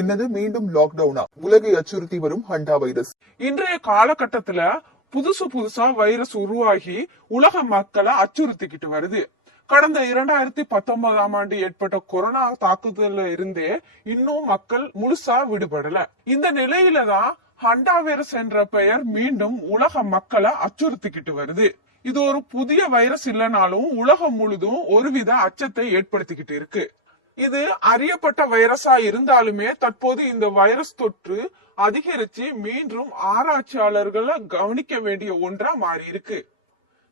என்னது மீண்டும் லாக்டவுனா? உலகை அச்சுறுத்தி வரும் ஹண்டா வைரஸ். இன்றைய காலகட்டத்துல புதுசா வைரஸ் உருவாகி உலக மக்களை அச்சுறுத்திக்கிட்டு வருது. கடந்த 2019ஆம் ஆண்டு ஏற்பட்ட கொரோனா தாக்குதல்ல இருந்தே இன்னும் மக்கள் முழுசா விடுபடல. இந்த நிலையில தான் ஹண்டா வைரஸ் என்ற பெயர் மீண்டும் உலக மக்களை அச்சுறுத்திக்கிட்டு வருது. இது ஒரு புதிய வைரஸ் இல்லைனாலும் உலகம் முழுதும் ஒருவித அச்சத்தை ஏற்படுத்திக்கிட்டு இருக்கு. இது அறியப்பட்ட வைரஸா இருந்தாலுமே தற்போது இந்த வைரஸ் தொற்று அதிகரிச்சு மீண்டும் ஆராய்ச்சியாளர்களை கவனிக்க வேண்டிய ஒன்றா மாறி இருக்கு.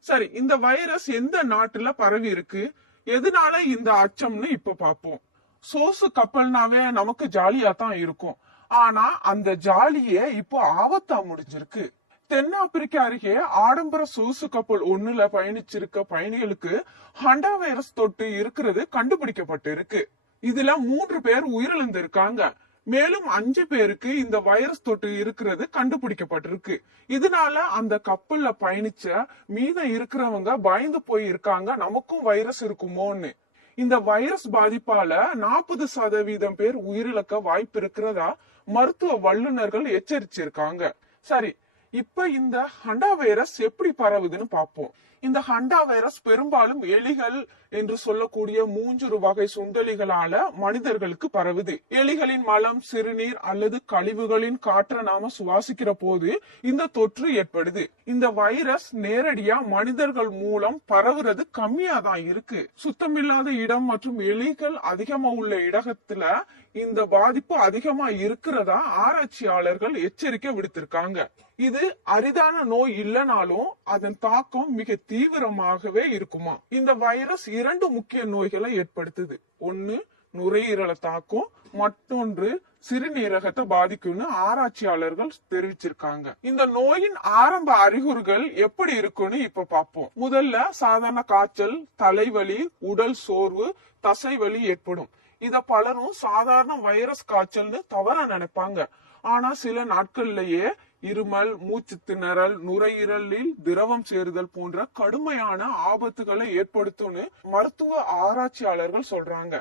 சரி, இந்த வைரஸ் எந்த நாட்டுல பரவி இருக்கு, எதனால இந்த அச்சம்னு இப்ப பாப்போம். சோசு கப்பல்னாவே நமக்கு ஜாலியா தான் இருக்கும். ஆனா அந்த ஜாலியே இப்போ ஆபத்தா முடிஞ்சிருக்கு. தென்னாப்பிரிக்கா அருகே ஆடம்பர சொகுசு கப்பல் ஒண்ணுல பயணிச்சிருக்க பயணிகளுக்கு ஹண்டா வைரஸ் தொற்று இருக்கிறது கண்டுபிடிக்கப்பட்டு இருக்கு. இதுல 3 பேர் உயிரிழந்திருக்காங்க. மேலும் 5 பேருக்கு இந்த வைரஸ் தொற்று இருக்கிறது கண்டுபிடிக்கப்பட்டிருக்கு. இதனால அந்த கப்பல்ல பயணிச்ச மீதம் இருக்கிறவங்க பயந்து போய் இருக்காங்க, நமக்கும் வைரஸ் இருக்குமோன்னு. இந்த வைரஸ் பாதிப்பால 40% பேர் உயிரிழக்க வாய்ப்பு இருக்கிறதா மருத்துவ வல்லுநர்கள் எச்சரிச்சிருக்காங்க. சரி, இப்ப இந்த ஹண்டா வைரஸ் எப்படி பரவுதுன்னு பாப்போம். இந்த ஹண்டா வைரஸ் பெரும்பாலும் எலிகள் என்று சொல்லக்கூடிய 3 வகை சுண்டலிகளால மனிதர்களுக்கு பரவுது. எலிகளின் மலம், சிறுநீர் அல்லது கழிவுகளின் காற்றை நாம சுவாசிக்கிற போது இந்த தொற்று ஏற்படுது. இந்த வைரஸ் நேரடியா மனிதர்கள் மூலம் பரவுறது கம்மியா தான் இருக்கு. சுத்தமில்லாத இடம் மற்றும் எலிகள் அதிகமா உள்ள இடத்துல இந்த பாதிப்பு அதிகமா இருக்கிறதா ஆராய்ச்சியாளர்கள் எச்சரிக்கை விடுத்திருக்காங்க. இது அரிதான நோய் இல்லைனாலும் அதன் தாக்கம் மிக தீவிரமாகவே இருக்குமா. இந்த வைரஸ் 2 முக்கிய நோய்களை ஏற்படுத்துது. ஒன்னு நுரையீரலை தாக்கும், மற்றொன்று சிறுநீரகத்தை பாதிக்கும்னு ஆராய்ச்சியாளர்கள் தெரிவிச்சிருக்காங்க. இந்த நோயின் ஆரம்ப அறிகுறிகள் எப்படி இருக்குன்னு இப்ப பாப்போம். முதல்ல சாதாரண காய்ச்சல், தலைவலி, உடல் சோர்வு, தசைவலி ஏற்படும். இத பலரும் சாதாரண வைரஸ் காய்ச்சல்னு தவறா நினைப்பாங்க. ஆனா சில நாட்கள்லயே இருமல், மூச்சு திணறல், நுரையீரலில் திரவம் சேருதல் போன்ற கடுமையான ஆபத்துகளை ஏற்படுத்தும்னு மருத்துவ ஆராய்ச்சியாளர்கள் சொல்றாங்க.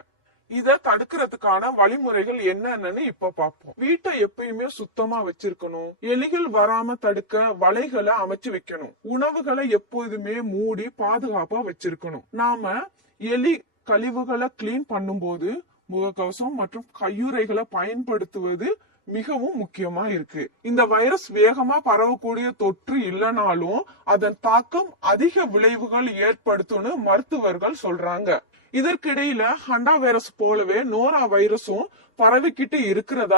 இத தடுக்கிறதுக்கான வழிமுறைகள் என்னன்னு இப்ப பாப்போம். வீட்டை எப்பயுமே சுத்தமா வச்சிருக்கணும். எலிகள் வராம தடுக்க வலைகளை அமைச்சு வைக்கணும். உணவுகளை எப்போதுமே மூடி பாதுகாப்பா வச்சிருக்கணும். நாம எலி கழிவுகளை கிளீன் பண்ணும்போது முகக்கவசம் மற்றும் கையுறைகளை பயன்படுத்துவது மிகவும் முக்கியமா இருக்கு. இந்த வைரஸ் வேகமா பரவக்கூடிய தொற்று இல்லைனாலும் அதன் தாக்கம் அதிக விளைவுகள் ஏற்படுத்தும்னு மருத்துவர்கள் சொல்றாங்க. இதற்கிடையில ஹண்டா வைரஸ் போலவே நோரா வைரஸும் பரவிக்கிட்டு இருக்கிறதா